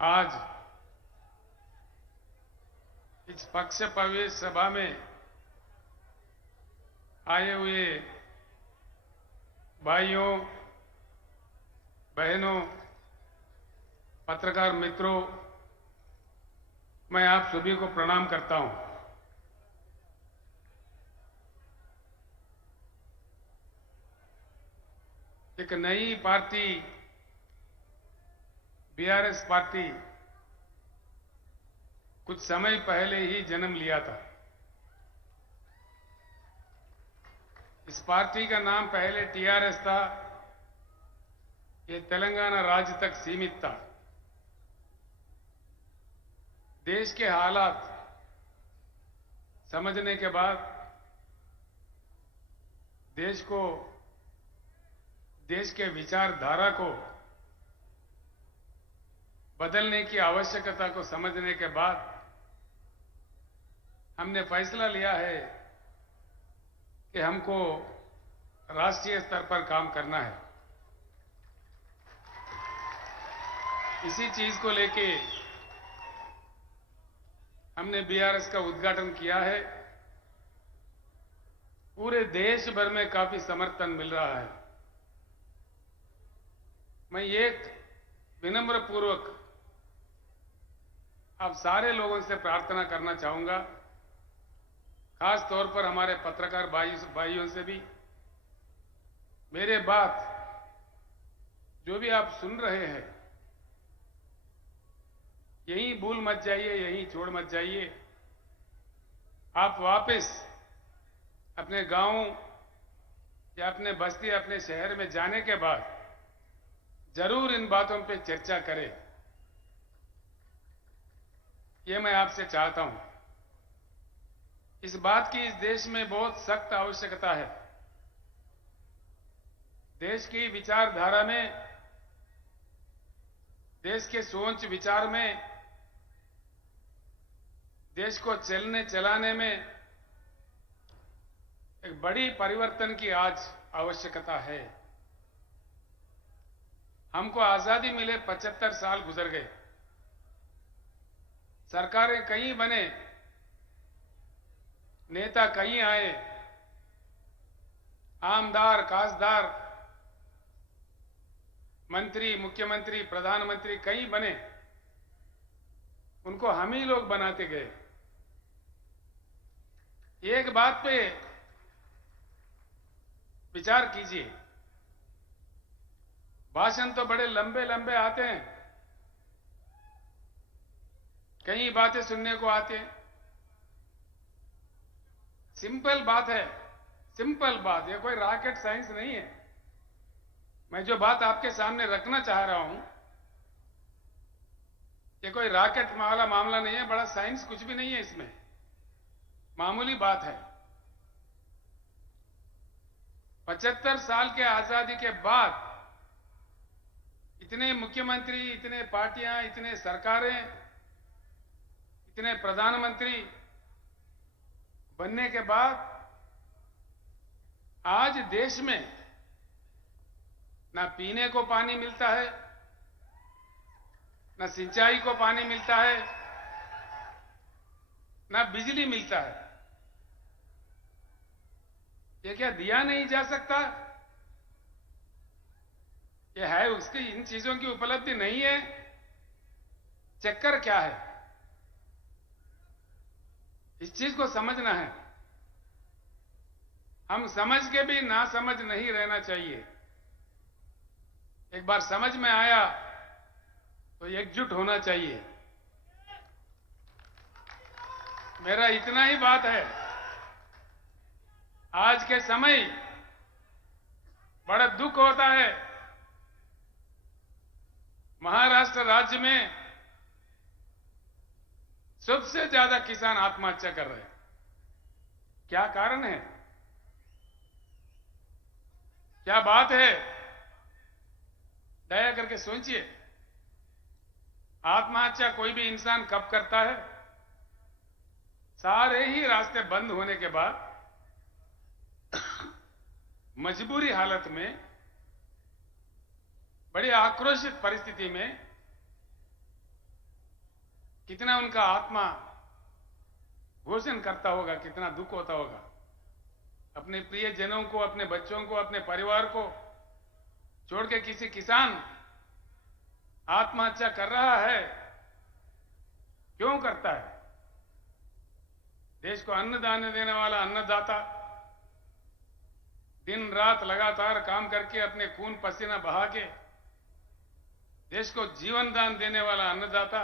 आज इस पक्ष प्रवेश सभा में आए हुए भाइयों, बहनों, पत्रकार मित्रों, मैं आप सभी को प्रणाम करता हूं। एक नई पार्टी बीआरएस पार्टी कुछ समय पहले ही जन्म लिया था। इस पार्टी का नाम पहले टीआरएस था। ये तेलंगाना राज्य तक सीमित था। देश के हालात समझने के बाद देश के विचारधारा को बदलने की आवश्यकता को समझने के बाद हमने फैसला लिया है कि हमको राष्ट्रीय स्तर पर काम करना है। इसी चीज को लेके हमने बीआरएस का उद्घाटन किया है। पूरे देश भर में काफी समर्थन मिल रहा है। मैं एक विनम्र पूर्वक आप सारे लोगों से प्रार्थना करना चाहूंगा, खास तौर पर हमारे पत्रकार भाइयों से भी, मेरे बात जो भी आप सुन रहे हैं यहीं भूल मत जाइए, यहीं छोड़ मत जाइए। आप वापस अपने गांव या अपने बस्ती, अपने शहर में जाने के बाद जरूर इन बातों पे चर्चा करें। ये मैं आपसे चाहता हूं। इस बात की इस देश में बहुत सख्त आवश्यकता है। देश की विचारधारा में, देश के सोच विचार में, देश को चलने चलाने में एक बड़ी परिवर्तन की आज आवश्यकता है। हमको आजादी मिले 75 साल गुजर गए। सरकारें कई बने, नेता कई आए, आमदार, खासदार, मंत्री, मुख्यमंत्री, प्रधानमंत्री कई बने। उनको हम ही लोग बनाते गए। एक बात पे विचार कीजिए, भाषण तो बड़े लंबे लंबे आते हैं, कई बातें सुनने को आते हैं। सिंपल बात है, सिंपल बात, ये कोई रॉकेट साइंस नहीं है। मैं जो बात आपके सामने रखना चाह रहा हूं, ये कोई रॉकेट वाला मामला नहीं है, बड़ा साइंस कुछ भी नहीं है इसमें, मामूली बात है। 75 साल के आजादी के बाद इतने मुख्यमंत्री, इतने पार्टियां, इतने सरकारें, इतने प्रधानमंत्री बनने के बाद आज देश में ना पीने को पानी मिलता है, ना सिंचाई को पानी मिलता है, ना बिजली मिलता है। ये क्या दिया नहीं जा सकता? ये है, उसकी इन चीजों की उपलब्धि नहीं है। चक्कर क्या है, इस चीज को समझना है। हम समझ के भी ना समझ नहीं रहना चाहिए। एक बार समझ में आया तो एकजुट होना चाहिए। मेरा इतना ही बात है। आज के समय बड़ा दुख होता है, महाराष्ट्र राज्य में सबसे ज्यादा किसान आत्महत्या कर रहे हैं। क्या कारण है? क्या बात है? दया करके सोचिए। आत्महत्या कोई भी इंसान कब करता है? सारे ही रास्ते बंद होने के बाद मजबूरी हालत में बड़ी आक्रोशित परिस्थिति में कितना उनका आत्मा घोषण करता होगा, कितना दुख होता होगा। अपने प्रियजनों को, अपने बच्चों को, अपने परिवार को छोड़ के किसी किसान आत्महत्या कर रहा है, क्यों करता है? देश को अन्नदान देने वाला अन्नदाता, दिन रात लगातार काम करके अपने खून पसीना बहा के देश को जीवन दान देने वाला अन्नदाता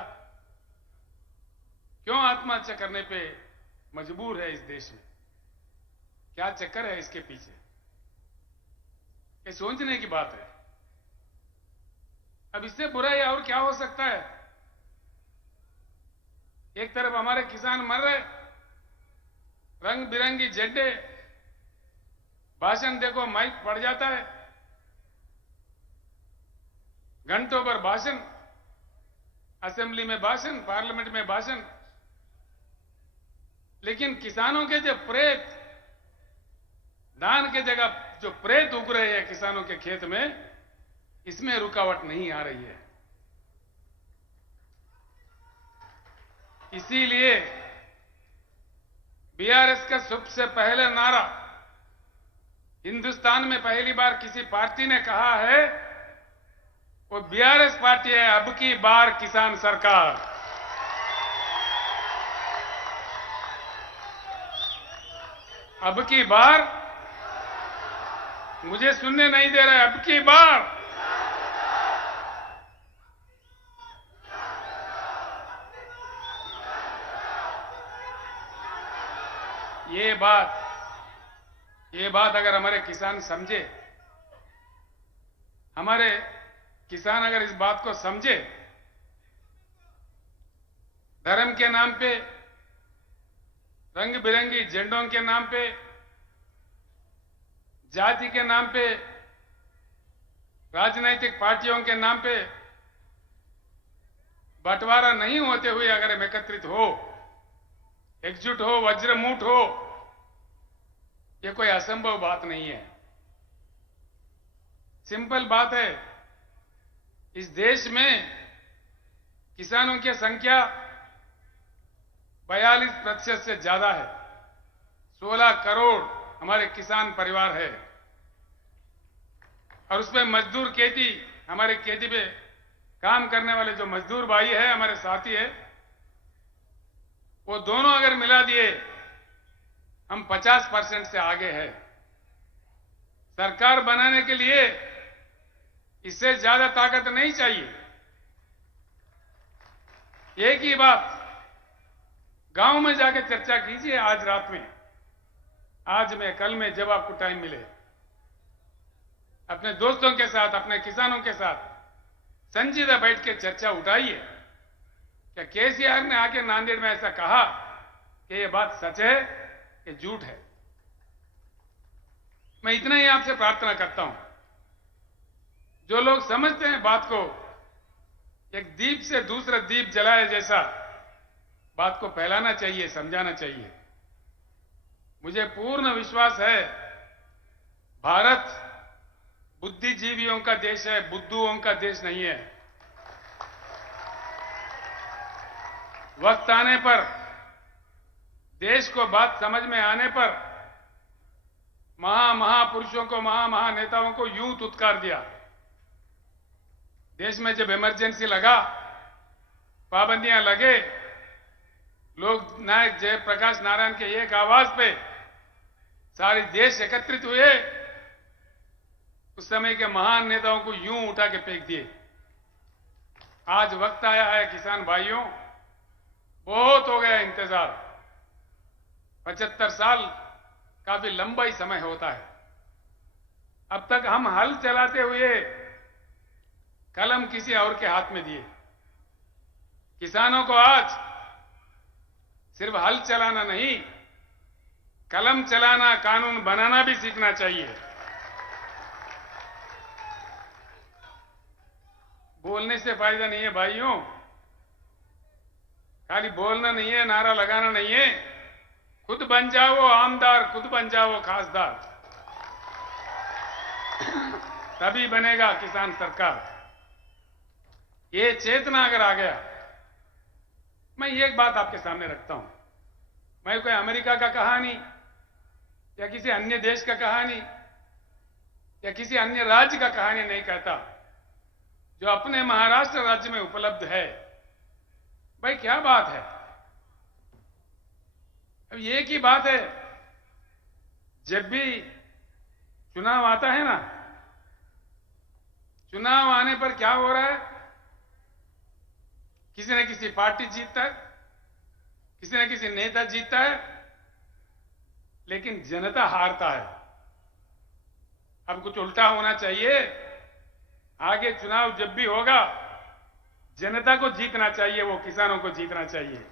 क्यों आत्महत्या करने पे मजबूर है इस देश में? क्या चक्कर है इसके पीछे? ये सोचने की बात है। अब इससे बुरा और क्या हो सकता है? एक तरफ हमारे किसान मर रहे, रंग बिरंगी झंडे, भाषण देखो, माइक पड़ जाता है, घंटों पर भाषण, असेंबली में भाषण, पार्लियामेंट में भाषण, लेकिन किसानों के जो प्रेत, धान के जगह जो प्रेत उग रहे हैं किसानों के खेत में, इसमें रुकावट नहीं आ रही है। इसीलिए बीआरएस का सबसे पहले नारा, हिंदुस्तान में पहली बार किसी पार्टी ने कहा है, वो बीआरएस पार्टी है, अब की बार किसान सरकार। अब की बार, मुझे सुनने नहीं दे रहे, अब की बार ये बात अगर हमारे किसान समझे, हमारे किसान अगर इस बात को समझे, धर्म के नाम पे, रंग बिरंगी झंडों के नाम पे, जाति के नाम पे, राजनीतिक पार्टियों के नाम पे बंटवारा नहीं होते हुए अगर हम एकत्रित हो, एकजुट हो, वज्रमूठ हो, ये कोई असंभव बात नहीं है। सिंपल बात है, इस देश में किसानों की संख्या 42% से ज्यादा है। 16 करोड़ हमारे किसान परिवार है, और उसमें मजदूर खेती, हमारे खेती पे काम करने वाले जो मजदूर भाई है, हमारे साथी है, वो दोनों अगर मिला दिए, हम 50% से आगे हैं। सरकार बनाने के लिए इससे ज्यादा ताकत नहीं चाहिए। एक ही बात, गांव में जाकर चर्चा कीजिए आज रात में, आज में, कल में, जब आपको टाइम मिले, अपने दोस्तों के साथ, अपने किसानों के साथ संजीदा बैठ के चर्चा उठाइए। क्या केसीआर ने आके नांदेड़ में ऐसा कहा कि ये बात सच है कि झूठ है? मैं इतना ही आपसे प्रार्थना करता हूं, जो लोग समझते हैं बात को, एक दीप से दूसरा दीप जलाए जैसा बात को फैलाना चाहिए, समझाना चाहिए। मुझे पूर्ण विश्वास है, भारत बुद्धिजीवियों का देश है, बुद्धुओं का देश नहीं है। वक्त आने पर, देश को बात समझ में आने पर, महापुरुषों को, महानेताओं को यूं उत्कार दिया। देश में जब इमरजेंसी लगा, पाबंदियां लगे, लोग नायक जयप्रकाश नारायण के एक आवाज पे सारे देश एकत्रित हुए, उस समय के महान नेताओं को यूं उठा के फेंक दिए। आज वक्त आया है किसान भाइयों, बहुत हो गया इंतजार। 75 साल काफी लंबा ही समय होता है। अब तक हम हल चलाते हुए कलम किसी और के हाथ में दिए। किसानों को आज सिर्फ हल चलाना नहीं, कलम चलाना, कानून बनाना भी सीखना चाहिए। बोलने से फायदा नहीं है भाइयों, खाली बोलना नहीं है, नारा लगाना नहीं है। खुद बन जाओ आमदार, खुद बन जाओ खासदार, तभी बनेगा किसान सरकार। ये चेतना अगर आ गया, मैं ये एक बात आपके सामने रखता हूं, मैं कोई अमेरिका का कहानी या किसी अन्य देश का कहानी या किसी अन्य राज्य का कहानी नहीं कहता। जो अपने महाराष्ट्र राज्य में उपलब्ध है, भाई क्या बात है। अब ये की बात है, जब भी चुनाव आता है ना, चुनाव आने पर क्या हो रहा है, किसी न किसी पार्टी जीतता है, किसी न किसी नेता जीतता है, लेकिन जनता हारता है। अब कुछ उल्टा होना चाहिए, आगे चुनाव जब भी होगा जनता को जीतना चाहिए, वो किसानों को जीतना चाहिए।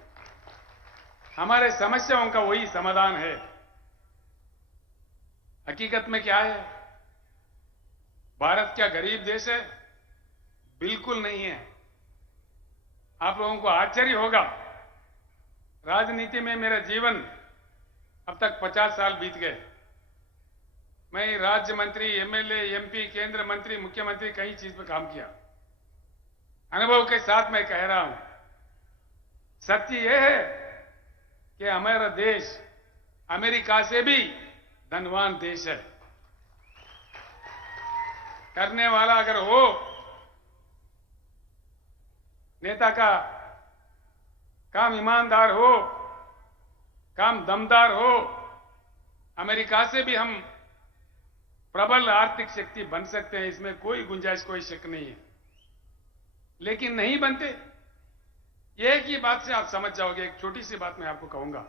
हमारे समस्याओं का वही समाधान है। हकीकत में क्या है, भारत क्या गरीब देश है? बिल्कुल नहीं है। आप लोगों को आश्चर्य होगा, राजनीति में मेरा जीवन अब तक 50 साल बीत गए। मैं राज्य मंत्री, एमएलए, एमपी, केंद्र मंत्री, मुख्यमंत्री, कई चीज पे काम किया। अनुभव के साथ मैं कह रहा हूं, सत्य यह है कि हमारा देश अमेरिका से भी धनवान देश है। करने वाला अगर हो, नेता का काम ईमानदार हो, काम दमदार हो, अमेरिका से भी हम प्रबल आर्थिक शक्ति बन सकते हैं, इसमें कोई गुंजाइश, कोई शक नहीं है। लेकिन नहीं बनते। एक ही बात से आप समझ जाओगे। एक छोटी सी बात मैं आपको कहूंगा,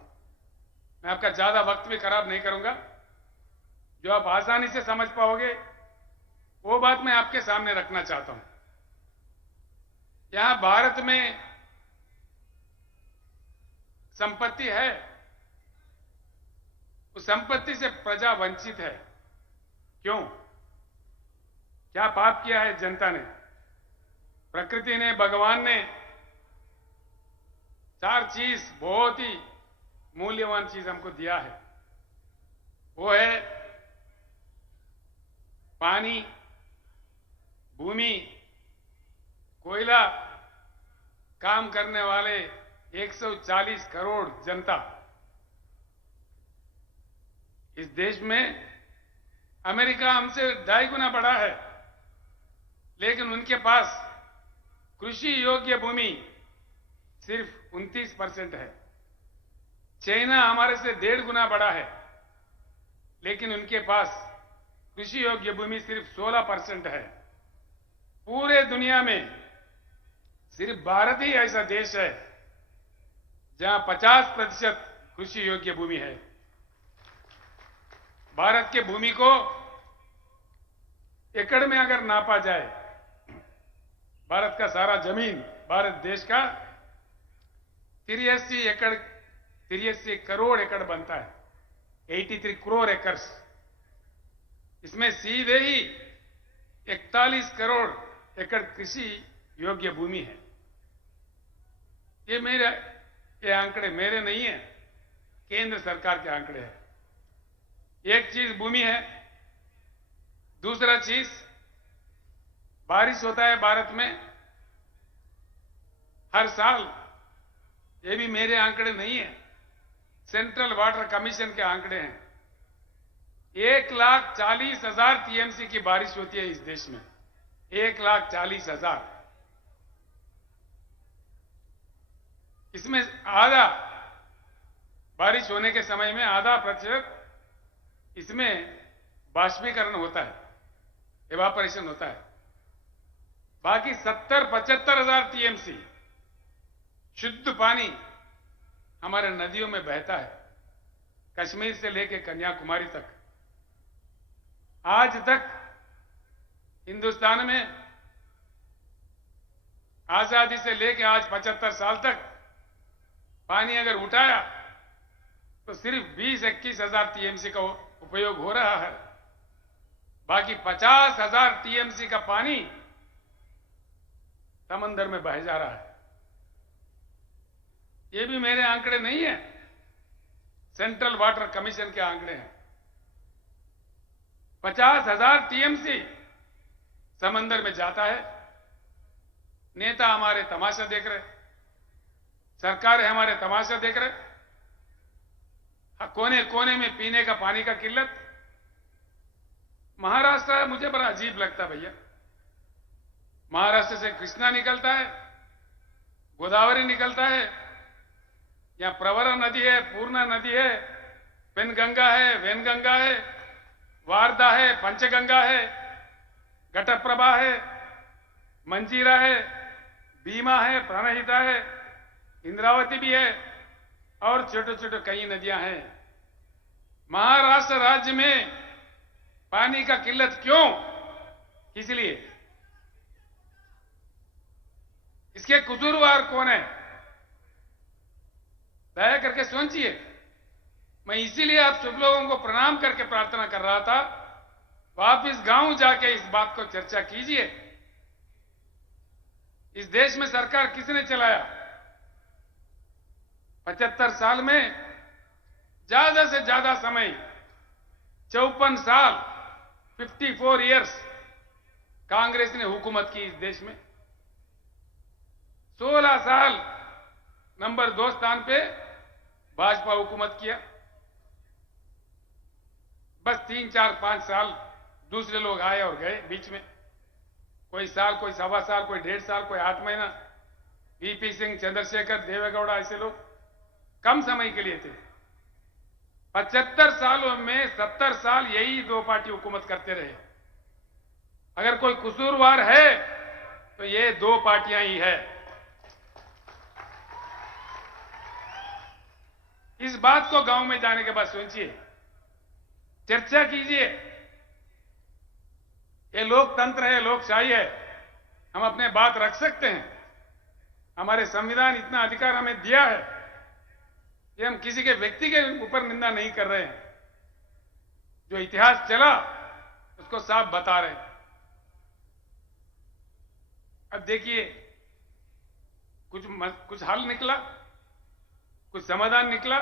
मैं आपका ज्यादा वक्त भी खराब नहीं करूंगा, जो आप आसानी से समझ पाओगे वो बात मैं आपके सामने रखना चाहता हूं। यहां भारत में संपत्ति है, उस संपत्ति से प्रजा वंचित है। क्यों? क्या पाप किया है जनता ने? प्रकृति ने, भगवान ने 4 चीज, बहुत ही मूल्यवान चीज हमको दिया है। वो है पानी, भूमि, कोयला, काम करने वाले 140 करोड़ जनता। इस देश में अमेरिका हमसे 2.5 गुना बड़ा है, लेकिन उनके पास कृषि योग्य भूमि सिर्फ 29% है। चाइना हमारे से 1.5 गुना बड़ा है, लेकिन उनके पास कृषि योग्य भूमि सिर्फ 16% है। पूरे दुनिया में सिर्फ भारत ही ऐसा देश है जहां 50% कृषि योग्य भूमि है। भारत के भूमि को एकड़ में अगर नापा जाए, भारत का सारा जमीन, भारत देश का 83 करोड़ एकड़ बनता है, 83 करोड़ एकर्स। इसमें सीधे ही 41 करोड़ एकड़ कृषि योग्य भूमि है। ये आंकड़े मेरे नहीं है, केंद्र सरकार के आंकड़े हैं। एक चीज भूमि है, दूसरा चीज बारिश होता है भारत में हर साल। ये भी मेरे आंकड़े नहीं है, सेंट्रल वाटर कमीशन के आंकड़े हैं। 1,40,000 टीएमसी की बारिश होती है इस देश में, 1,40,000। इसमें आधा बारिश होने के समय में आधा प्रतिशत इसमें बाष्पीकरण होता है, इवापोरेशन होता है। बाकी 70-75,000 टीएमसी शुद्ध पानी हमारे नदियों में बहता है, कश्मीर से लेकर कन्याकुमारी तक। आज तक हिंदुस्तान में आजादी से लेकर आज 75 साल तक पानी अगर उठाया तो सिर्फ 20-21,000 टीएमसी का उपयोग हो रहा है। बाकी 50,000 टीएमसी का पानी समंदर में बह जा रहा है। ये भी मेरे आंकड़े नहीं है, सेंट्रल वाटर कमीशन के आंकड़े हैं। 50,000 टीएमसी समंदर में जाता है, नेता हमारे तमाशा देख रहे, सरकार है हमारे तमाशा देख रहे। कोने कोने में पीने का पानी का किल्लत। महाराष्ट्र मुझे बड़ा अजीब लगता भैया। महाराष्ट्र से कृष्णा निकलता है, गोदावरी निकलता है, यहां प्रवरा नदी है, पूर्णा नदी है, पेनगंगा है, वेनगंगा है, वारदा है, पंचगंगा है, घटप्रभा है, मंजीरा है, भीमा है, प्राणहिता है, इंद्रावती भी है और छोटे छोटे कई नदियां हैं। महाराष्ट्र राज्य में पानी का किल्लत क्यों? किस लिए? इसके कसूरवार कौन है? दया करके सोचिए। मैं इसीलिए आप सब लोगों को प्रणाम करके प्रार्थना कर रहा था, वापिस गांव जाके इस बात को चर्चा कीजिए। इस देश में सरकार किसने चलाया? 75 साल में ज्यादा से ज्यादा समय 54 साल 54 इयर्स कांग्रेस ने हुकूमत की इस देश में। 16 साल नंबर 2 स्थान पे भाजपा हुकूमत किया। बस 3, 4, 5 साल दूसरे लोग आए और गए बीच में। कोई साल, कोई सवा साल, कोई 1.5 साल, कोई 8 महीना। वीपी सिंह, चंद्रशेखर, देवेगौड़ा ऐसे लोग कम समय के लिए थे। 75 सालों में 70 साल यही 2 पार्टी हुकूमत करते रहे। अगर कोई कसूरवार है तो ये 2 पार्टियां ही है। इस बात को गांव में जाने के बाद सोचिए, चर्चा कीजिए। ये लोकतंत्र है, लोकशाही है, हम अपने बात रख सकते हैं। हमारे संविधान इतना अधिकार हमें दिया है कि हम किसी के व्यक्ति के ऊपर निंदा नहीं कर रहे हैं। जो इतिहास चला उसको साफ बता रहे हैं। अब देखिए, कुछ हल निकला, कुछ समाधान निकला।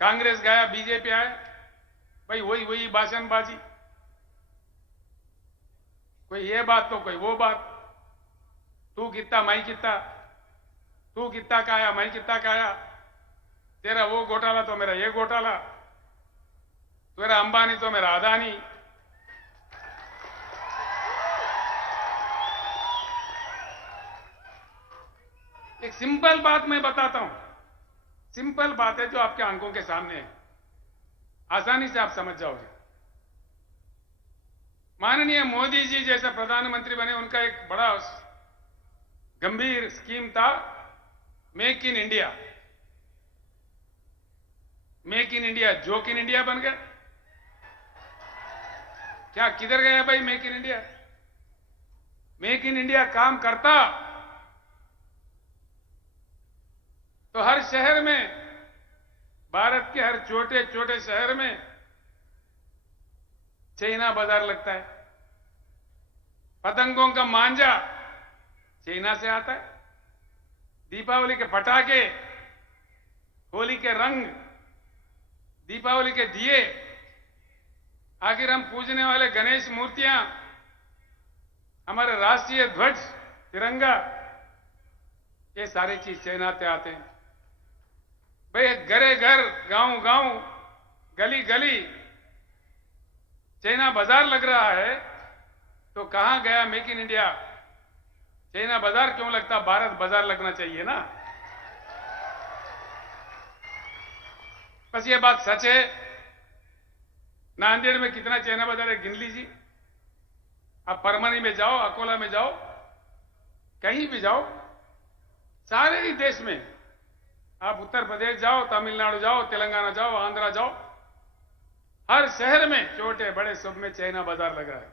कांग्रेस गया, बीजेपी आया, भाई वही भाषणबाजी। कोई ये बात तो कोई वो बात। तू कितना मैं कितना, तू कितना का आया मैं कितना का आया, तेरा वो घोटाला तो मेरा ये घोटाला, तेरा अंबानी तो मेरा अदानी। एक सिंपल बात मैं बताता हूं, सिंपल बात है जो आपके आंखों के सामने है, आसानी से आप समझ जाओगे। माननीय मोदी जी जैसा प्रधानमंत्री बने, उनका एक बड़ा गंभीर स्कीम था, make in India. Make in India joke in India बन गया। क्या किधर गया भाई make in India? Make in India काम करता तो हर शहर में, भारत के हर छोटे छोटे शहर में चाइना बाजार लगता है। पतंगों का मांझा चाइना से आता है। दीपावली के पटाखे, होली के रंग, दीपावली के दिए, आखिर हम पूजने वाले गणेश मूर्तियां, हमारे राष्ट्रीय ध्वज तिरंगा, ये सारी चीज चाइना से आते हैं। भाई घरे घर, गांव गांव, गली गली चाइना बाजार लग रहा है, तो कहां गया मेक इन इंडिया? चाइना बाजार क्यों लगता? भारत बाजार लगना चाहिए ना। बस ये बात सच है। नांदेड़ में कितना चाइना बाजार है गिन लीजिए। आप परमनी में जाओ, अकोला में जाओ, कहीं भी जाओ, सारे ही देश में, आप उत्तर प्रदेश जाओ, तमिलनाडु जाओ, तेलंगाना जाओ, आंध्रा जाओ, हर शहर में छोटे बड़े सब में चाइना बाजार लग रहा है।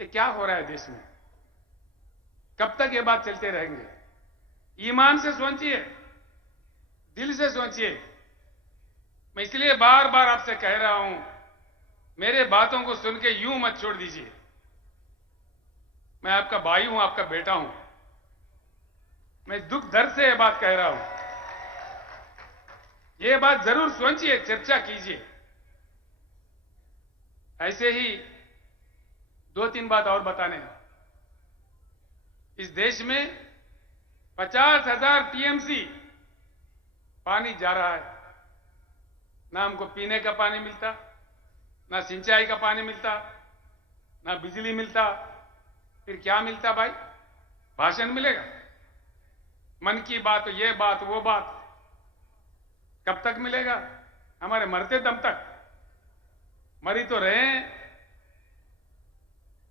ये क्या हो रहा है देश में? कब तक ये बात चलते रहेंगे? ईमान से सोचिए, दिल से सोचिए। मैं इसलिए बार बार आपसे कह रहा हूं, मेरे बातों को सुन के यूं मत छोड़ दीजिए। मैं आपका भाई हूं, आपका बेटा हूं। मैं दुख दर्द से ये बात कह रहा हूं। ये बात जरूर सोचिए, चर्चा कीजिए। ऐसे ही 2-3 बात और बताने हैं। इस देश में 50,000 टीएमसी पानी जा रहा है। ना हमको पीने का पानी मिलता, ना सिंचाई का पानी मिलता, ना बिजली मिलता। फिर क्या मिलता भाई? भाषण मिलेगा, मन की बात, ये बात, वो बात। कब तक मिलेगा? हमारे मरते दम तक। मरी तो रहे हैं।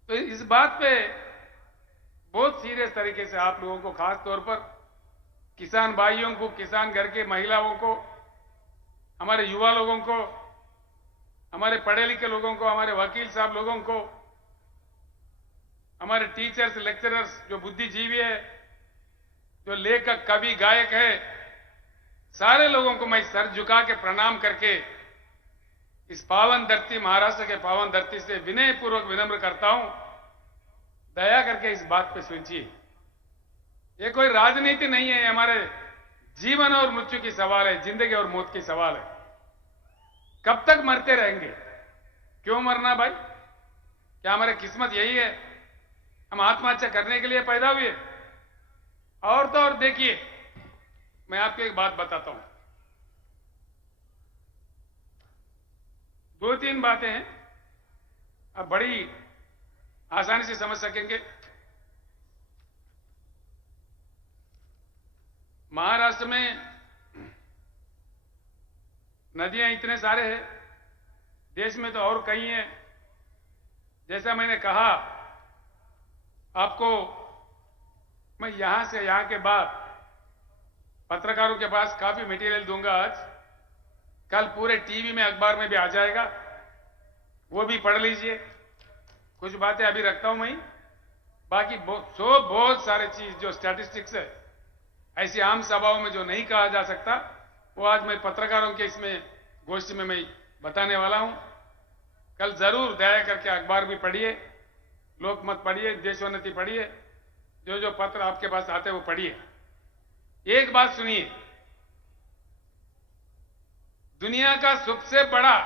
तो इस बात पे बहुत सीरियस तरीके से आप लोगों को, खास तौर पर किसान भाइयों को, किसान घर के महिलाओं को, हमारे युवा लोगों को, हमारे पढ़े लिखे लोगों को, हमारे वकील साहब लोगों को, हमारे टीचर्स, लेक्चरर्स जो बुद्धिजीवी है, जो लेखक, कवि, गायक है, सारे लोगों को मैं सर झुका के प्रणाम करके इस पावन धरती, महाराष्ट्र के पावन धरती से विनय पूर्वक विनम्र करता हूं, दया करके इस बात पे सोचिए। ये कोई राजनीति नहीं है, हमारे जीवन और मृत्यु की सवाल है, जिंदगी और मौत की सवाल है। कब तक मरते रहेंगे? क्यों मरना भाई? क्या हमारी किस्मत यही है? हम आत्महत्या करने के लिए पैदा हुए? और तो और देखिए, मैं आपको एक बात बताता हूं। 2-3 बातें हैं, आप बड़ी आसानी से समझ सकेंगे। महाराष्ट्र में नदियां इतने सारे हैं, देश में तो और कई हैं। जैसा मैंने कहा आपको, मैं यहां से, यहां के बाद पत्रकारों के पास काफी मटेरियल दूंगा आज। कल पूरे टीवी में, अखबार में भी आ जाएगा, वो भी पढ़ लीजिए। कुछ बातें अभी रखता हूं मैं, बाकी बहुत सारे चीज जो स्टैटिस्टिक्स है, ऐसी आम सभाओं में जो नहीं कहा जा सकता, वो आज मैं पत्रकारों के इसमें गोष्ठी में मैं बताने वाला हूं। कल जरूर दया करके अखबार भी पढ़िए, लोकमत पढ़िए, देशोन्नति पढ़िए, जो जो पत्र आपके पास आते हैं वो पढ़िए। एक बात सुनिए, दुनिया का सबसे बड़ा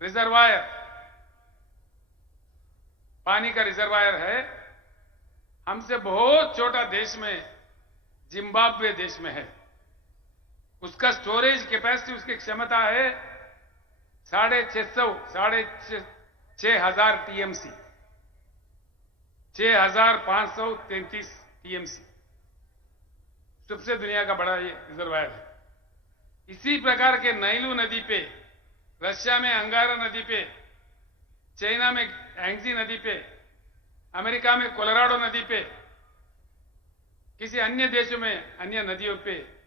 रिजर्वायर, पानी का रिजर्वायर है, हमसे बहुत छोटा देश में, जिम्बाब्वे देश में है। उसका स्टोरेज कैपेसिटी, उसकी क्षमता है 6,500 टीएमसी, 6,533 टीएमसी। सबसे दुनिया का बड़ा ये रिजर्वायर है। इसी प्रकार के नाइलू नदी पे, रशिया में अंगारा नदी पे, चाइना में एंगजी नदी पे, अमेरिका में कोलोराडो नदी पे, किसी अन्य देशों में, अन्य नदियों पे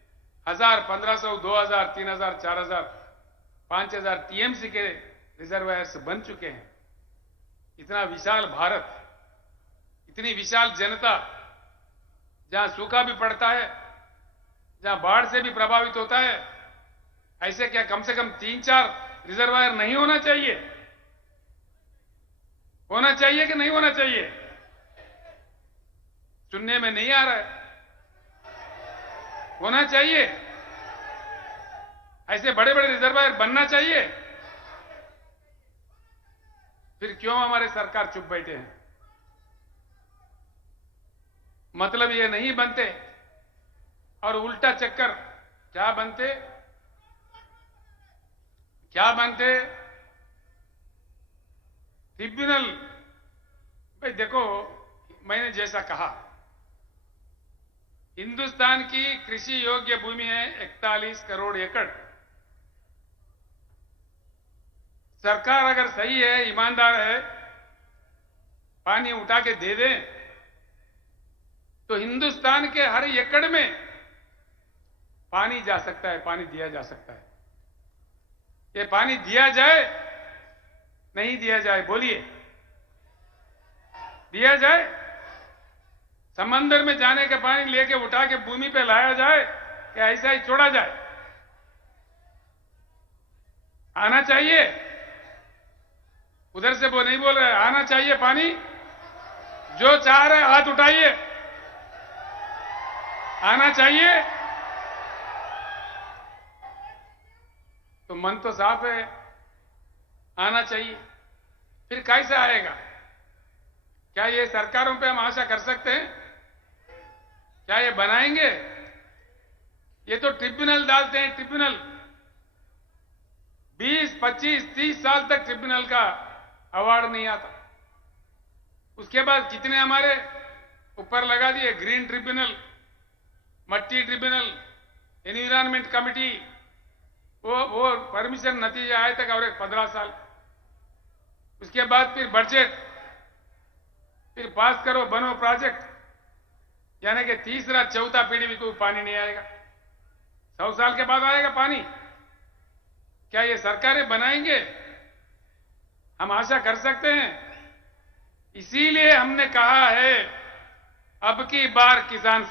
1000, 1500, 2000, 3000, 4000, 5000 टीएमसी के रिजर्वायर्स बन चुके हैं। इतना विशाल भारत, इतनी विशाल जनता, जहां सूखा भी पड़ता है, जहां बाढ़ से भी प्रभावित होता है, ऐसे क्या कम से कम 3-4 रिजर्वायर नहीं होना चाहिए? होना चाहिए कि नहीं होना चाहिए? सुनने में नहीं आ रहा है। होना चाहिए। ऐसे बड़े बड़े रिजर्वायर बनना चाहिए। फिर क्यों हमारे सरकार चुप बैठे हैं? मतलब ये नहीं बनते, और उल्टा चक्कर क्या बनते? ट्रिब्यूनल। भाई देखो, मैंने जैसा कहा, हिंदुस्तान की कृषि योग्य भूमि है 41 करोड़ एकड़। सरकार अगर सही है, ईमानदार है, पानी उठा के दे दे, तो हिंदुस्तान के हर एकड़ में पानी जा सकता है, पानी दिया जा सकता है। ये पानी दिया जाए, नहीं दिया जाए? बोलिए, दिया जाए? समंदर में जाने के पानी लेके उठा के भूमि पे लाया जाए, क्या ऐसा ही छोड़ा जाए? आना चाहिए। उधर से वो नहीं बोल रहे, आना चाहिए पानी। जो चाह रहे हाथ उठाइए, आना चाहिए। तो मन तो साफ है, आना चाहिए। फिर कैसे आएगा? क्या ये सरकारों पे हम आशा कर सकते हैं? क्या ये बनाएंगे? ये तो ट्रिब्यूनल डालते हैं, ट्रिब्यूनल 20, 25, 30 साल तक ट्रिब्यूनल का अवार्ड नहीं आता। उसके बाद कितने हमारे ऊपर लगा दिए, ग्रीन ट्रिब्यूनल, मट्टी ट्रिब्यूनल, एनवायरमेंट कमेटी, वो परमिशन नतीजा आए तक और एक 15 साल। उसके बाद फिर बजट, फिर पास करो, बनो प्रोजेक्ट, यानी कि तीसरा चौथा पीढ़ी भी कोई पानी नहीं आएगा। 100 साल के बाद आएगा पानी। क्या ये सरकारें बनाएंगे? हम आशा कर सकते हैं? इसीलिए हमने कहा है अब की बार किसान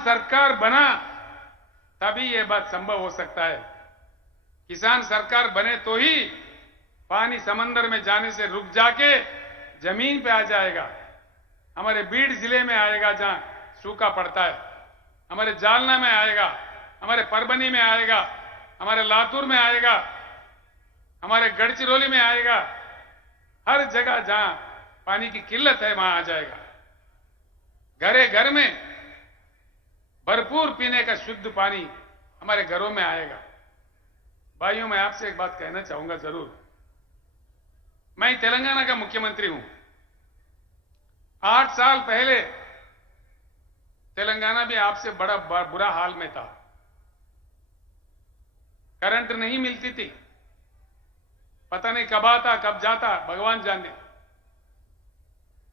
सरकार बना तभी ये बात संभव हो सकता है। किसान सरकार बने तो ही पानी समंदर में जाने से रुक जाके जमीन पे आ जाएगा। हमारे बीड जिले में आएगा जहां सूखा पड़ता है, हमारे जालना में आएगा, हमारे परभनी में आएगा, हमारे लातूर में आएगा, हमारे गढ़चिरौली में आएगा। हर जगह जहां पानी की किल्लत है वहां आ जाएगा। घरे घर में भरपूर पीने का शुद्ध पानी हमारे घरों में आएगा। भाइयों, मैं आपसे एक बात कहना चाहूंगा जरूर। मैं तेलंगाना का मुख्यमंत्री हूं। 8 साल पहले तेलंगाना भी आपसे बड़ा बुरा हाल में था। करंट नहीं मिलती थी, पता नहीं कब आता कब जाता, भगवान जाने।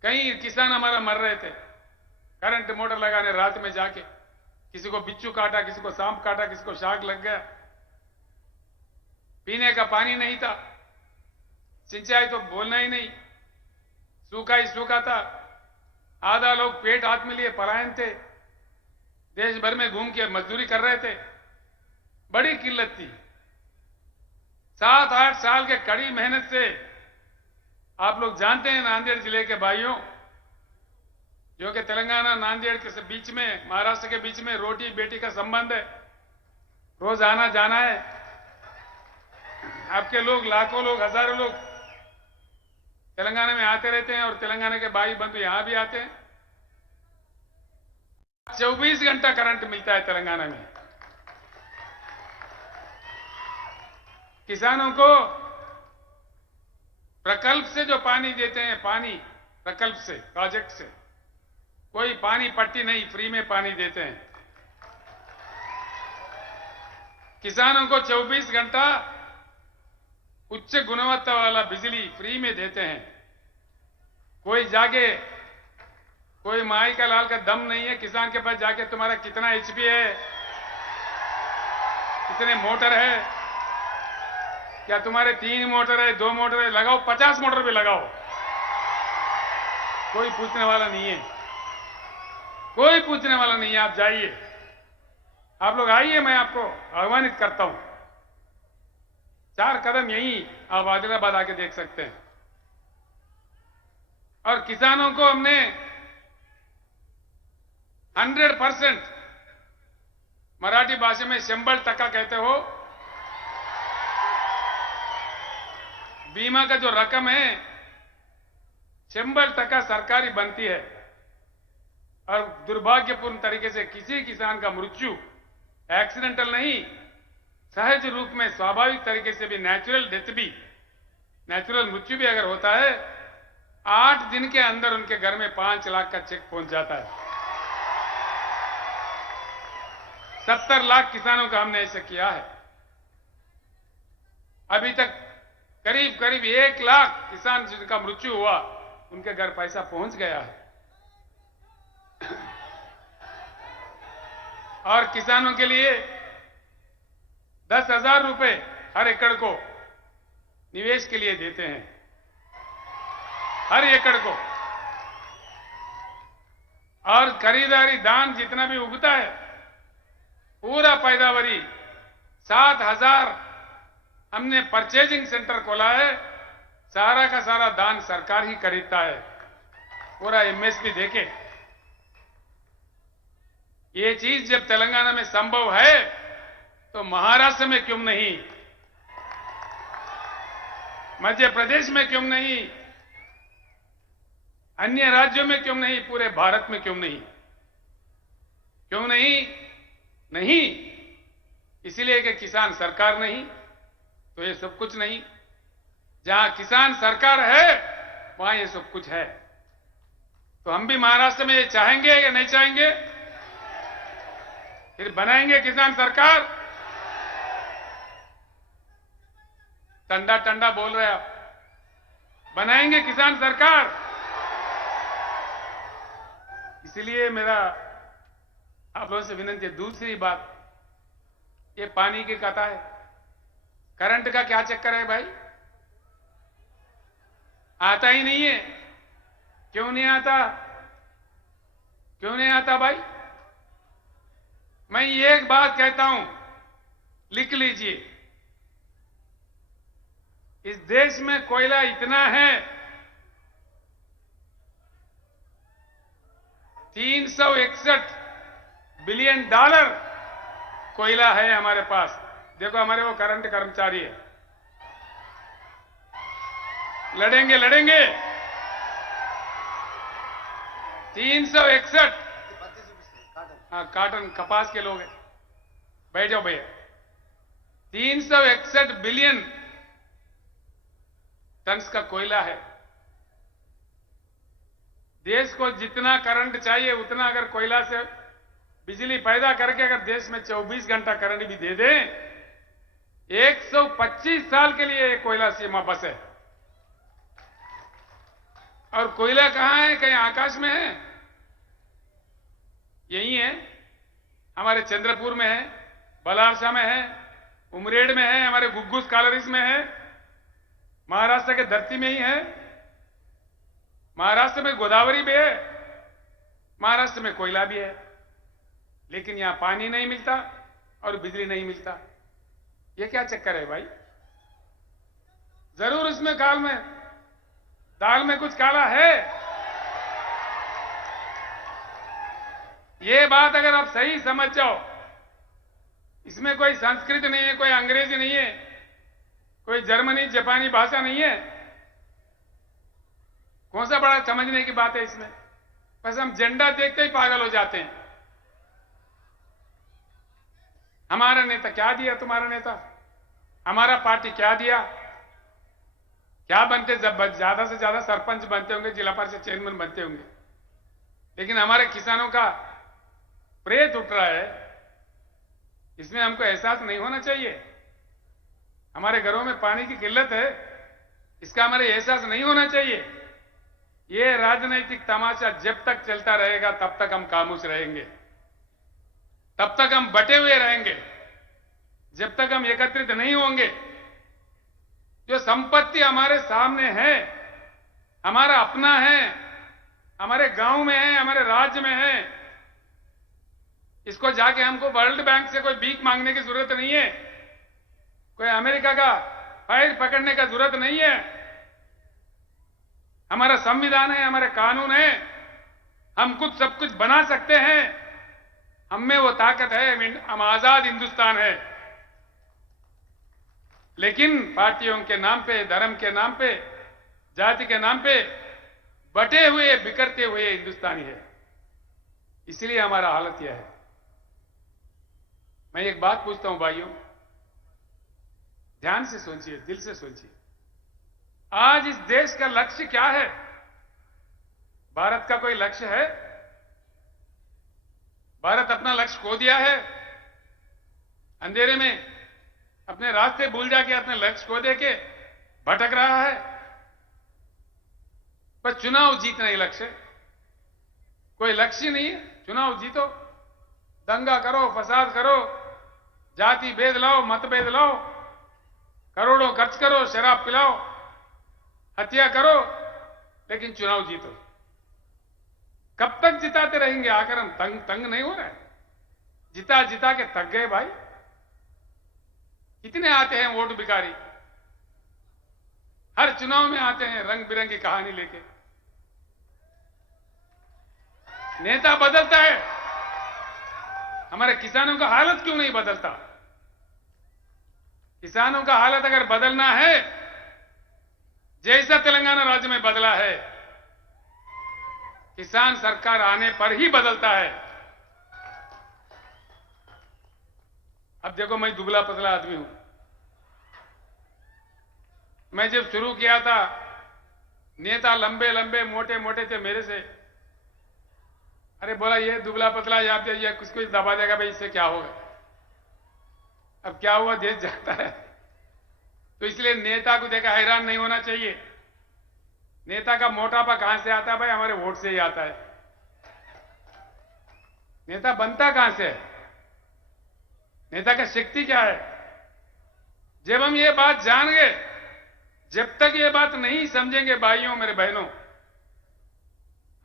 कई किसान हमारा मर रहे थे करंट मोटर लगाने रात में जाके। किसी को बिच्छू काटा, किसी को सांप काटा, किसी को शाक लग गया। पीने का पानी नहीं था, सिंचाई तो बोलना ही नहीं, सूखा ही सूखा था। आधा लोग पेट हाथ में लिए पलायन थे, देश भर में घूम के मजदूरी कर रहे थे। बड़ी किल्लत थी। 7-8 साल के कड़ी मेहनत से आप लोग जानते हैं, नांदेड़ जिले के भाइयों, जो कि तेलंगाना नांदेड़ के बीच में, महाराष्ट्र के बीच में रोटी बेटी का संबंध है, रोज आना जाना है। आपके लोग, लाखों लोग, हजारों लोग तेलंगाना में आते रहते हैं और तेलंगाना के भाई बंधु यहां भी आते हैं। 24 घंटा करंट मिलता है तेलंगाना में। किसानों को प्रकल्प से जो पानी देते हैं, पानी प्रकल्प से, प्रोजेक्ट से, कोई पानी पट्टी नहीं, फ्री में पानी देते हैं। किसानों को 24 घंटा उच्च गुणवत्ता वाला बिजली फ्री में देते हैं। कोई जाके, कोई माई का लाल का दम नहीं है किसान के पास जाके तुम्हारा कितना एचपी है, कितने मोटर है, क्या तुम्हारे 3 मोटर है, 2 मोटर है, लगाओ 50 मोटर भी लगाओ, कोई पूछने वाला नहीं है। कोई पूछने वाला नहीं है। आप जाइए, आप लोग आइए, मैं आपको आह्वानित करता हूं। 4 कदम यहीं आप आदिलाबाद आके देख सकते हैं। और किसानों को हमने 100% मराठी भाषा में 100% कहते हो, बीमा का जो रकम है 100% सरकारी बनती है। और दुर्भाग्यपूर्ण तरीके से किसी किसान का मृत्यु एक्सीडेंटल नहीं, सहज रूप में स्वाभाविक तरीके से भी, नेचुरल डेथ भी, नेचुरल मृत्यु भी अगर होता है, 8 दिन के अंदर उनके घर में 5 लाख का चेक पहुंच जाता है। 70 लाख किसानों का हमने ऐसा किया है। अभी तक करीब करीब 1 लाख किसान जिनका मृत्यु हुआ, उनके घर पैसा पहुंच गया है। और किसानों के लिए 10,000 रुपए हर एकड़ को निवेश के लिए देते हैं, हर एकड़ को। और खरीदारी दान जितना भी उगता है, पूरा पैदावारी 7,000 हमने परचेजिंग सेंटर खोला है। सारा का सारा दान सरकार ही खरीदता है, पूरा एमएसपी देके। ये चीज जब तेलंगाना में संभव है तो महाराष्ट्र में क्यों नहीं? मध्य प्रदेश में क्यों नहीं, अन्य राज्यों में क्यों नहीं, पूरे भारत में क्यों नहीं? क्यों नहीं? नहीं इसलिए कि किसान सरकार नहीं तो ये सब कुछ नहीं। जहां किसान सरकार है वहां ये सब कुछ है। तो हम भी महाराष्ट्र में ये चाहेंगे या नहीं चाहेंगे? फिर बनाएंगे किसान सरकार? टंडा टंडा बोल रहे आप, बनाएंगे किसान सरकार? इसलिए मेरा आप लोगों से विनती है। दूसरी बात, ये पानी की कथा है, करंट का क्या चक्कर है भाई? आता ही नहीं है। क्यों नहीं आता? क्यों नहीं आता भाई? मैं एक बात कहता हूं, लिख लीजिए। इस देश में कोयला इतना है, 361 बिलियन डॉलर कोयला है हमारे पास। देखो हमारे वो करंट कर्मचारी है, लड़ेंगे लड़ेंगे। 361 काटन कपास के लोग हैं, बैठ जाओ भैया। 361 बिलियन टन्स का कोयला है। देश को जितना करंट चाहिए उतना अगर कोयला से बिजली पैदा करके अगर देश में 24 घंटा करंट भी दे दें, 125 साल के लिए ये कोयला सीमा बस है। और कोयला कहां है? कहीं आकाश में है? यही है, हमारे चंद्रपुर में है, बलारसा में है, उमरेड में है, हमारे गुग्गुस कॉलोनीज में है, महाराष्ट्र के धरती में ही है। महाराष्ट्र में गोदावरी भी है, महाराष्ट्र में कोयला भी है, लेकिन यहां पानी नहीं मिलता और बिजली नहीं मिलता। ये क्या चक्कर है भाई? जरूर उसमें दाल में कुछ काला है। ये बात अगर आप सही समझ जाओ, इसमें कोई संस्कृत नहीं है, कोई अंग्रेजी नहीं है, कोई जर्मनी जापानी भाषा नहीं है। कौन सा बड़ा समझने की बात है इसमें? बस हम झंडा देखते ही पागल हो जाते हैं। हमारा नेता क्या दिया? तुम्हारा नेता हमारा पार्टी क्या दिया? क्या बनते? जब ज्यादा से ज्यादा सरपंच बनते होंगे, जिला परिषद चेयरमैन बनते होंगे, लेकिन हमारे किसानों का प्रेत उठ रहा है। इसमें हमको एहसास नहीं होना चाहिए? हमारे घरों में पानी की किल्लत है, इसका हमारे एहसास नहीं होना चाहिए? ये राजनीतिक तमाशा जब तक चलता रहेगा तब तक हम खामोश रहेंगे, तब तक हम बटे हुए रहेंगे, जब तक हम एकत्रित नहीं होंगे। जो संपत्ति हमारे सामने है, हमारा अपना है, हमारे गांव में है, हमारे राज्य में है, इसको जाके हमको वर्ल्ड बैंक से कोई भीख मांगने की जरूरत नहीं है, कोई अमेरिका का फाइल पकड़ने का जरूरत नहीं है। हमारा संविधान है, हमारे कानून है, हम कुछ सब कुछ बना सकते हैं। हम में वो ताकत है, हम आजाद हिंदुस्तान है। लेकिन पार्टियों के नाम पे, धर्म के नाम पे, जाति के नाम पे बटे हुए, बिखरते हुए हिंदुस्तानी है। इसलिए हमारा हालत यह है। मैं एक बात पूछता हूं भाइयों, ध्यान से सोचिए, दिल से सोचिए। आज इस देश का लक्ष्य क्या है? भारत का कोई लक्ष्य है? भारत अपना लक्ष्य खो दिया है, अंधेरे में अपने रास्ते भूल जाके अपने लक्ष्य को देके भटक रहा है। पर चुनाव जीतना ही लक्ष्य, कोई लक्ष्य नहीं है। चुनाव जीतो, दंगा करो, फसाद करो, जाति भेद लाओ, मत भेद लाओ, करोड़ों खर्च करो, शराब पिलाओ, हत्या करो, लेकिन चुनाव जीतो। कब तक जिताते रहेंगे? आकर हम तंग नहीं हो रहे? जिता जिता के थक गए भाई। कितने आते हैं वोट भिखारी, हर चुनाव में आते हैं रंग बिरंगी कहानी लेके। नेता बदलता है, हमारे किसानों का हालत क्यों नहीं बदलता? किसानों का हालत अगर बदलना है जैसा तेलंगाना राज्य में बदला है, किसान सरकार आने पर ही बदलता है। अब देखो, मैं दुबला पतला आदमी हूं। मैं जब शुरू किया था, नेता लंबे लंबे मोटे मोटे थे मेरे से। अरे बोला, ये दुबला पतला या ये कुछ दबा देगा भाई, इससे क्या होगा। अब क्या हुआ, देश जाता है। तो इसलिए नेता को देखा हैरान नहीं होना चाहिए। नेता का मोटापा कहां से आता है भाई? हमारे वोट से ही आता है। नेता बनता कहां से है? नेता का शक्ति क्या है? जब हम ये बात जान गए, जब तक ये बात नहीं समझेंगे भाइयों मेरे बहनों,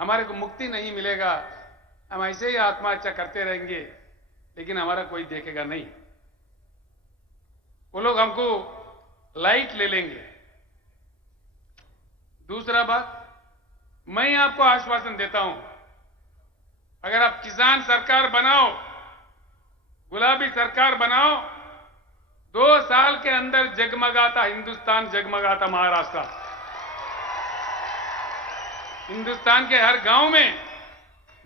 हमारे को मुक्ति नहीं मिलेगा। हम ऐसे ही आत्महत्या करते रहेंगे, लेकिन हमारा कोई देखेगा नहीं। वो लोग हमको लाइट ले लेंगे। दूसरा बात, मैं आपको आश्वासन देता हूं, अगर आप किसान सरकार बनाओ, गुलाबी सरकार बनाओ, 2 साल के अंदर जगमगाता हिंदुस्तान, जगमगाता महाराष्ट्र। हिंदुस्तान के हर गांव में,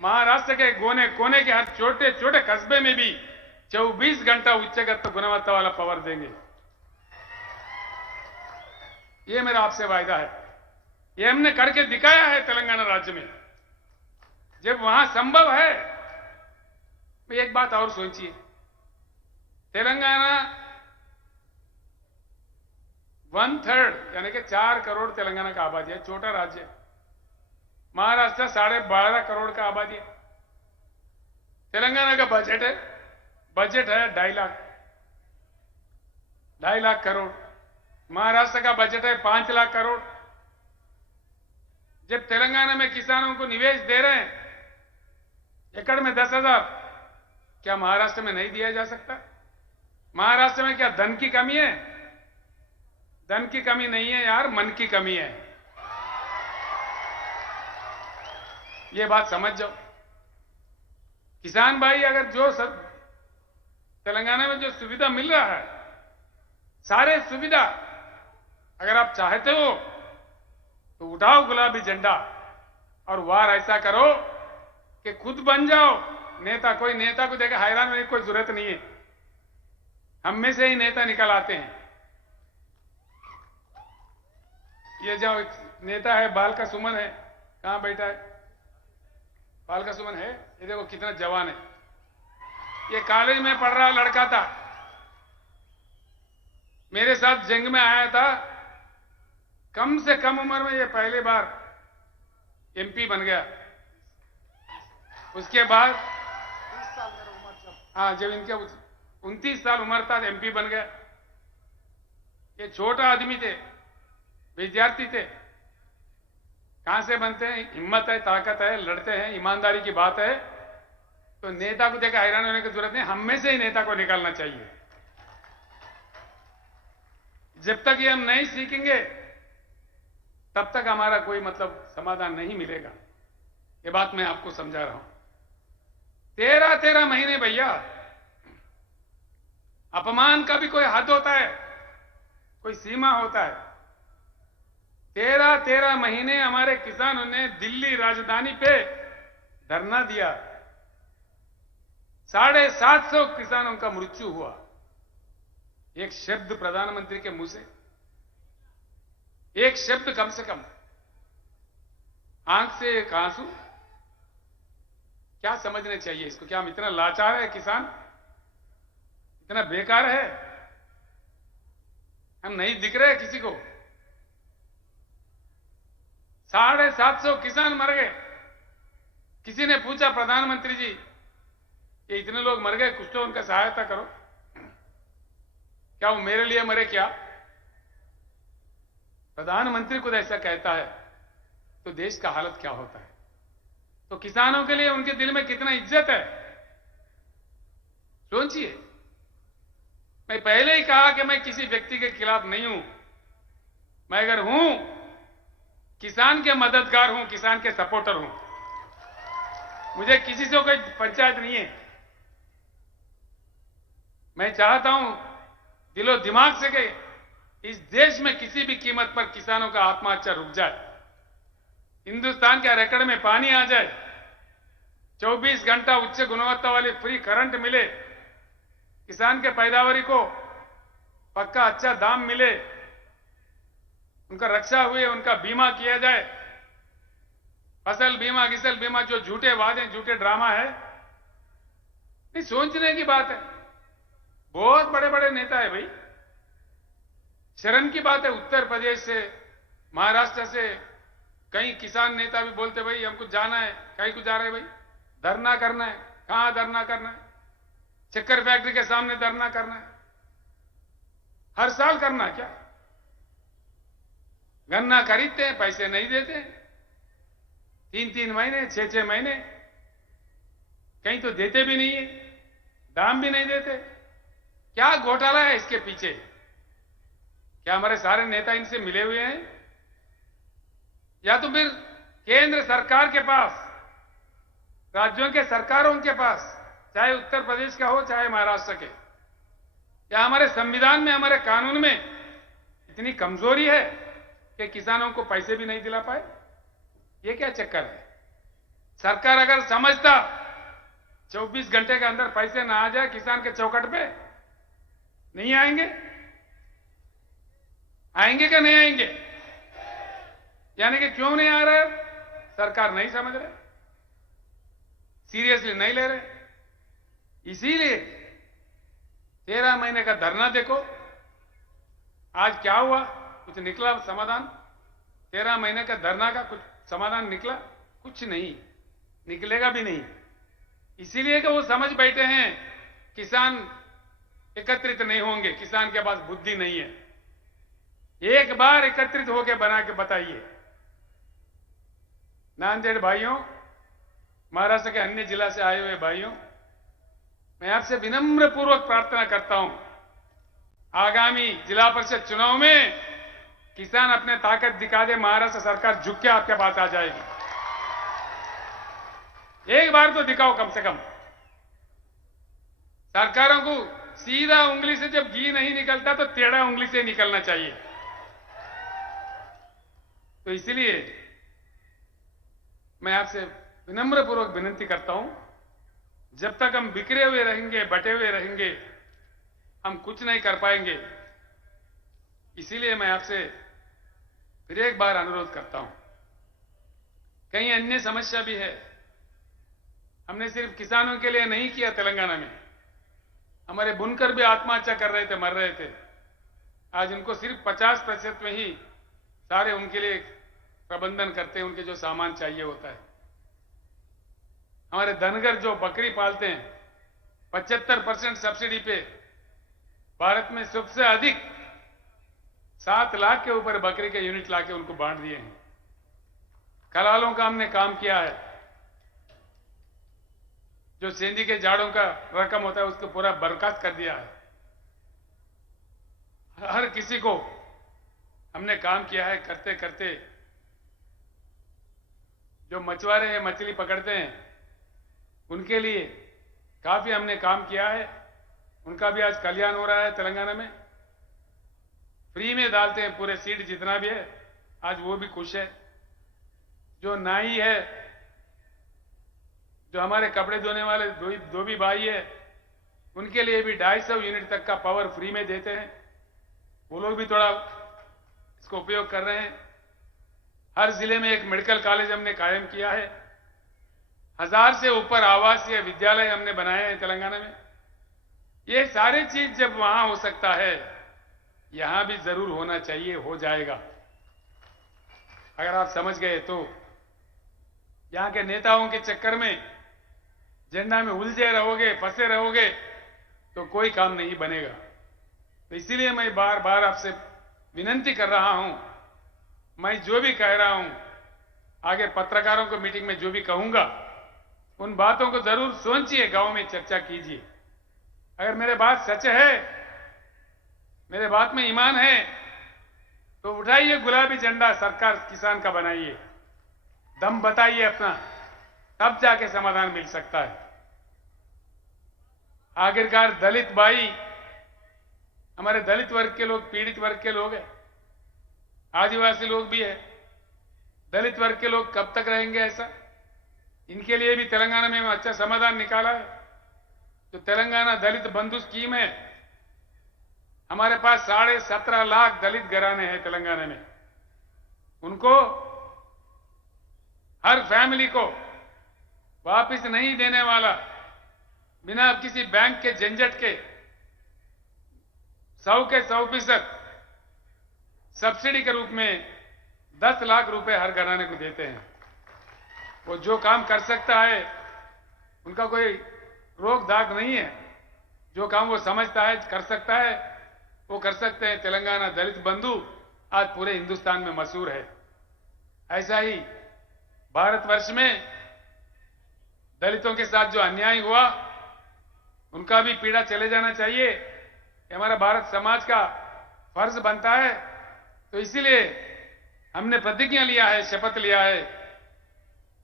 महाराष्ट्र के कोने कोने के हर छोटे छोटे कस्बे में भी 24 घंटा उच्चगत गुणवत्ता वाला पावर देंगे। ये मेरा आपसे वायदा है। ये हमने करके दिखाया है तेलंगाना राज्य में। जब वहां संभव है, तो एक बात और सोचिए, तेलंगाना 1/3 यानी कि 4 करोड़ तेलंगाना का आबादी है, छोटा राज्य है। महाराष्ट्र 12.5 करोड़ का आबादी है। तेलंगाना का बजट है 2.5 लाख करोड़। महाराष्ट्र का बजट है 5 लाख करोड़। जब तेलंगाना में किसानों को निवेश दे रहे हैं एकड़ में 10,000, क्या महाराष्ट्र में नहीं दिया जा सकता? महाराष्ट्र में क्या धन की कमी है? धन की कमी नहीं है यार, मन की कमी है। ये बात समझ जाओ। किसान भाई, अगर जो तेलंगाना में जो सुविधा मिल रहा है, सारे सुविधा अगर आप चाहते हो तो उठाओ गुलाबी झंडा और वार ऐसा करो कि खुद बन जाओ नेता। कोई नेता को देखा हैरान होने की कोई जरूरत नहीं है। हम में से ही नेता निकल आते हैं। ये जो नेता है बाल का सुमन है, कहां बैठा है? बाल का सुमन है, ये देखो कितना जवान है। ये कॉलेज में पढ़ रहा लड़का था, मेरे साथ जंग में आया था। कम से कम उम्र में ये पहली बार एमपी बन गया। उसके बाद 30 साल मेरा उम्र, हाँ, जब इनके 29 साल उम्र था एमपी बन गया। ये छोटा आदमी थे, विद्यार्थी थे। कहां से बनते हैं? हिम्मत है, ताकत है, लड़ते हैं, ईमानदारी की बात है। तो नेता को देखा हैरान होने की जरूरत नहीं, हम में से ही नेता को निकालना चाहिए। जब तक ये हम नहीं सीखेंगे तब तक हमारा कोई मतलब समाधान नहीं मिलेगा। ये बात मैं आपको समझा रहा हूं। 13 महीने भैया, अपमान का भी कोई हद होता है, कोई सीमा होता है। 13 महीने हमारे किसानों ने दिल्ली राजधानी पे धरना दिया। 750 किसानों का मृत्यु हुआ। एक शब्द प्रधानमंत्री के मुंह से, एक शब्द, कम से कम आंख से एक आंसू, क्या समझना चाहिए इसको? क्या हम इतना लाचार है? किसान इतना बेकार है? हम नहीं दिख रहे किसी को? 750 किसान मर गए। किसी ने पूछा, प्रधानमंत्री जी ये इतने लोग मर गए, कुछ तो उनका सहायता करो। क्या वो मेरे लिए मरे क्या? प्रधानमंत्री खुद ऐसा कहता है तो देश का हालत क्या होता है? तो किसानों के लिए उनके दिल में कितना इज्जत है, सोचिए। मैं पहले ही कहा कि मैं किसी व्यक्ति के खिलाफ नहीं हूं। मैं अगर हूं, किसान के मददगार हूं, किसान के सपोर्टर हूं। मुझे किसी से कोई पंचायत नहीं है। मैं चाहता हूं दिलो दिमाग से कि इस देश में किसी भी कीमत पर किसानों का आत्महत्या रुक जाए, हिंदुस्तान के रेकर्ड में पानी आ जाए, 24 घंटा उच्च गुणवत्ता वाली फ्री करंट मिले, किसान के पैदावारी को पक्का अच्छा दाम मिले, उनका रक्षा हुए, उनका बीमा किया जाए, फसल बीमा गिसल बीमा, जो झूठे वादे झूठे ड्रामा है, नहीं सोचने की बात है। बहुत बड़े बड़े नेता है भाई, शर्म की बात है। उत्तर प्रदेश से, महाराष्ट्र से कई किसान नेता भी बोलते भाई हमको जाना है, कहीं को जा रहे भाई, धरना करना है। कहां धरना करना है? शक्कर फैक्ट्री के सामने धरना करना है। हर साल करना है क्या? गन्ना खरीदते हैं, पैसे नहीं देते, 3-3 महीने 6-6 महीने, कहीं तो देते भी नहीं है, दाम भी नहीं देते। क्या घोटाला है इसके पीछे? क्या हमारे सारे नेता इनसे मिले हुए हैं? या तो फिर केंद्र सरकार के पास, राज्यों के सरकारों के पास, चाहे उत्तर प्रदेश का हो चाहे महाराष्ट्र के, क्या हमारे संविधान में, हमारे कानून में इतनी कमजोरी है कि किसानों को पैसे भी नहीं दिला पाए? ये क्या चक्कर है? सरकार अगर समझता 24 घंटे के अंदर पैसे ना आ जाए किसान के चौखट पे, नहीं आएंगे? आएंगे क्या नहीं आएंगे? यानी कि क्यों नहीं आ रहे? सरकार नहीं समझ रहे, सीरियसली नहीं ले रहे। इसीलिए 13 महीने का धरना देखो, आज क्या हुआ? कुछ निकला समाधान? 13 महीने का धरना का कुछ समाधान निकला? कुछ नहीं, निकलेगा भी नहीं। इसीलिए कि वो समझ बैठे हैं किसान एकत्रित नहीं होंगे, किसान के पास बुद्धि नहीं है। एक बार एकत्रित होकर बना के बताइए। नांदेड़ भाइयों, महाराष्ट्र के अन्य जिला से आए हुए भाइयों, मैं आपसे विनम्र पूर्वक प्रार्थना करता हूं, आगामी जिला परिषद चुनाव में किसान अपने ताकत दिखा दे, महाराष्ट्र सरकार झुक के आपके पास आ जाएगी। एक बार तो दिखाओ कम से कम। सरकारों को सीधा उंगली से जब घी नहीं निकलता तो टेढ़ा उंगली से निकलना चाहिए। तो इसलिए मैं आपसे विनम्र पूर्वक विनती करता हूं, जब तक हम बिखरे हुए रहेंगे, बटे हुए रहेंगे, हम कुछ नहीं कर पाएंगे। इसीलिए मैं आपसे फिर एक बार अनुरोध करता हूं, कहीं अन्य समस्या भी है। हमने सिर्फ किसानों के लिए नहीं किया, तेलंगाना में हमारे बुनकर भी आत्महत्या कर रहे थे, मर रहे थे। आज उनको सिर्फ 50% में ही सारे उनके लिए प्रबंधन करते हैं, उनके जो सामान चाहिए होता है। हमारे धनगर जो बकरी पालते हैं, 75% सब्सिडी पे भारत में सबसे अधिक 7 लाख के ऊपर बकरी के यूनिट लाके उनको बांट दिए हैं। कलालों का हमने काम किया है, जो सेंधी के जाड़ों का रकम होता है उसको पूरा बर्खास्त कर दिया है। हर किसी को हमने काम किया है। करते करते जो मछुआरे हैं, मछली पकड़ते हैं, उनके लिए काफी हमने काम किया है। उनका भी आज कल्याण हो रहा है। तेलंगाना में फ्री में डालते हैं पूरे सीड जितना भी है, आज वो भी खुश है। जो नाई है, जो हमारे कपड़े धोने वाले धोबी भाई है, उनके लिए भी 250 यूनिट तक का पावर फ्री में देते हैं। वो लोग भी थोड़ा इसको उपयोग कर रहे हैं। हर जिले में एक मेडिकल कॉलेज हमने कायम किया है। 1000 से ऊपर आवासीय विद्यालय हमने बनाए हैं तेलंगाना में। ये सारी चीज जब वहां हो सकता है, यहां भी जरूर होना चाहिए, हो जाएगा। अगर आप समझ गए तो यहां के नेताओं के चक्कर में झंडा में उलझे रहोगे, फंसे रहोगे तो कोई काम नहीं बनेगा। तो इसीलिए मैं बार बार आपसे विनती कर रहा हूं, मैं जो भी कह रहा हूं, आगे पत्रकारों को मीटिंग में जो भी कहूंगा, उन बातों को जरूर सोचिए, गांव में चर्चा कीजिए। अगर मेरे बात सच है, मेरे बात में ईमान है, तो उठाइए गुलाबी झंडा, सरकार किसान का बनाइए, दम बताइए अपना, तब जाके समाधान मिल सकता है। आखिरकार दलित भाई हमारे दलित वर्ग के लोग, पीड़ित वर्ग के लोग हैं, आदिवासी लोग भी है। दलित वर्ग के लोग कब तक रहेंगे ऐसा? इनके लिए भी तेलंगाना में अच्छा समाधान निकाला है। जो तेलंगाना दलित बंधु स्कीम है, हमारे पास 17.5 लाख दलित घराने हैं तेलंगाना में। उनको, हर फैमिली को वापस नहीं देने वाला, बिना किसी बैंक के झंझट के 100% सब्सिडी के रूप में 10 लाख रुपए हर घराने को देते हैं। वो जो काम कर सकता है, उनका कोई रोक दाग नहीं है। जो काम वो समझता है कर सकता है, वो कर सकते हैं। तेलंगाना दलित बंधु आज पूरे हिंदुस्तान में मशहूर है। ऐसा ही भारतवर्ष में दलितों के साथ जो अन्याय हुआ, उनका भी पीड़ा चले जाना चाहिए। ये हमारा भारत समाज का फर्ज बनता है। तो इसीलिए हमने प्रतिज्ञा लिया है, शपथ लिया है,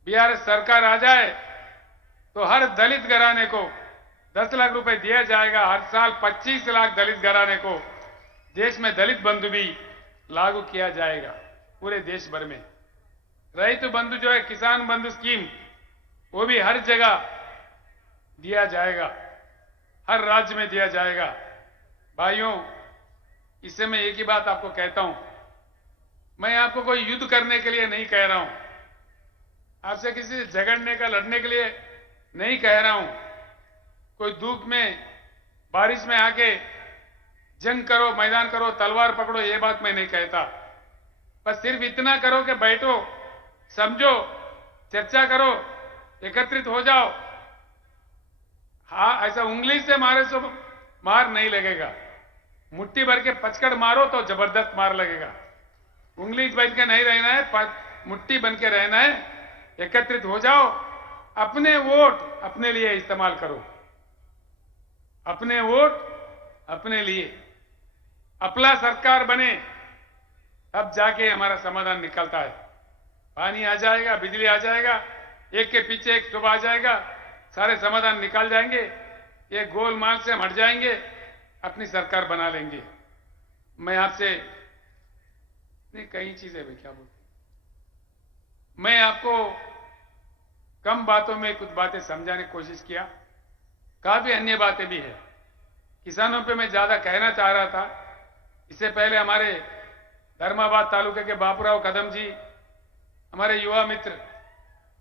बीआरएस सरकार आ जाए तो हर दलित घराने को 10 लाख रुपए दिया जाएगा। हर साल 25 लाख दलित घराने को देश में दलित बंधु भी लागू किया जाएगा पूरे देश भर में। रैतु बंधु जो है, किसान बंधु स्कीम, वो भी हर जगह दिया जाएगा, हर राज्य में दिया जाएगा। भाइयों, इससे मैं एक ही बात आपको कहता हूं, मैं आपको कोई युद्ध करने के लिए नहीं कह रहा हूं, आपसे किसी से झगड़ने का, लड़ने के लिए नहीं कह रहा हूं। कोई धूप में, बारिश में आके जंग करो, मैदान करो, तलवार पकड़ो, ये बात मैं नहीं कहता। बस सिर्फ इतना करो कि बैठो, समझो, चर्चा करो, एकत्रित हो जाओ। हाँ, ऐसा उंगली से मारे तो मार नहीं लगेगा। मुट्ठी भर के पचकड़ मारो तो जबरदस्त मार लगेगा। उंगली बन के नहीं रहना है, मुट्ठी बन के रहना है। एकत्रित हो जाओ, अपने वोट अपने लिए इस्तेमाल करो, अपने वोट अपने लिए। अपना सरकार बने, तब जाके हमारा समाधान निकलता है। पानी आ जाएगा, बिजली आ जाएगा, एक के पीछे एक सुबह आ जाएगा, सारे समाधान निकल जाएंगे। ये गोलमाल से हम हट जाएंगे, अपनी सरकार बना लेंगे। मैं आपसे नहीं, कई चीजें भाई क्या बोलते, मैं आपको कम बातों में कुछ बातें समझाने की कोशिश किया, काफी अन्य बातें भी है। किसानों पे मैं ज्यादा कहना चाह रहा था। इससे पहले हमारे धर्माबाद तालुके के बापूराव कदम जी, हमारे युवा मित्र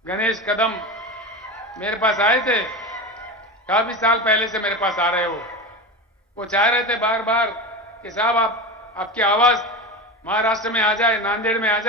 गणेश कदम मेरे पास आए थे। काफी साल पहले से मेरे पास आ रहे हो। वो चाह रहे थे बार बार कि साहब आपकी आवाज महाराष्ट्र में आ जाए, नांदेड़ में आ जाए।